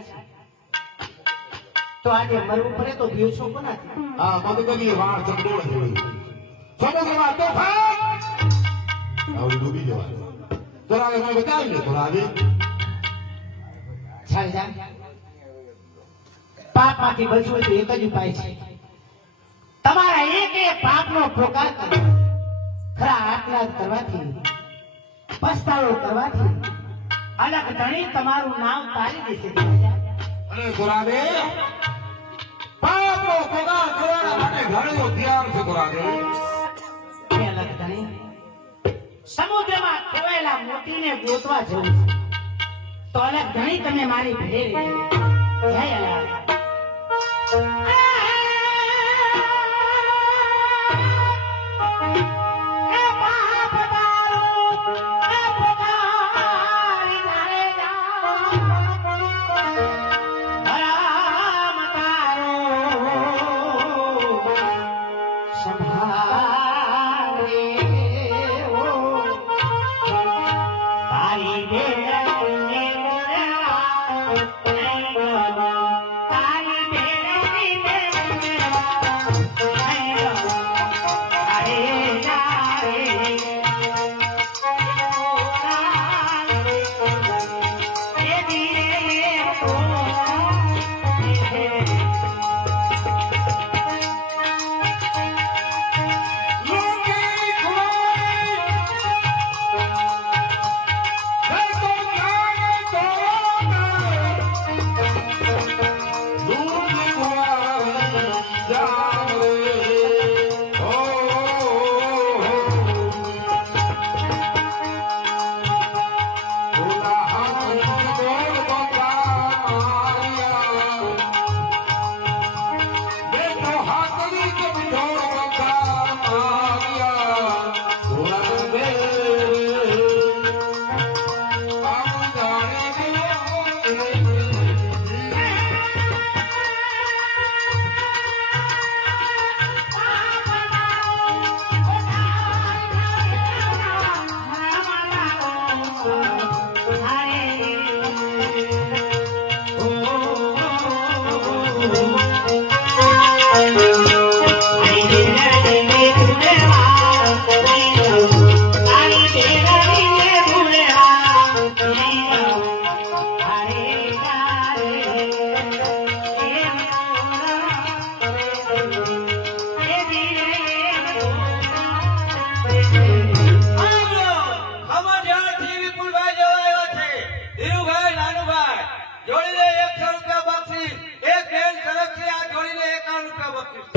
છે તો આજે મરવું પડે તો દિવસો કોનાથી? હા મત કરી વાર ચંદોળ જોડી સમુદ્રમાં તો આવું ડૂબી જવાનું જરા મેં બતાવી ને થોડા આજે પાપમાંથી બચવું તો એક જ ઉપાય છે તમારા એક પાપનો પ્રોકાર કરો ખરા આટલા કરવાથી પસ્તાવો કરવાથી અલગ ધણી તમારું નામ તારી દેશે અને થોડા પાપનો પગાર કરવાના માટે ઘણો તૈયાર છે થોડા અલગ ધણી સમુદ્રમાં ખોવાયેલા મોતીને ગોતવા જવું તો અલગ ધણી તમે મારી ભેળે જય અલગ રૂપિયા બક્ષીસ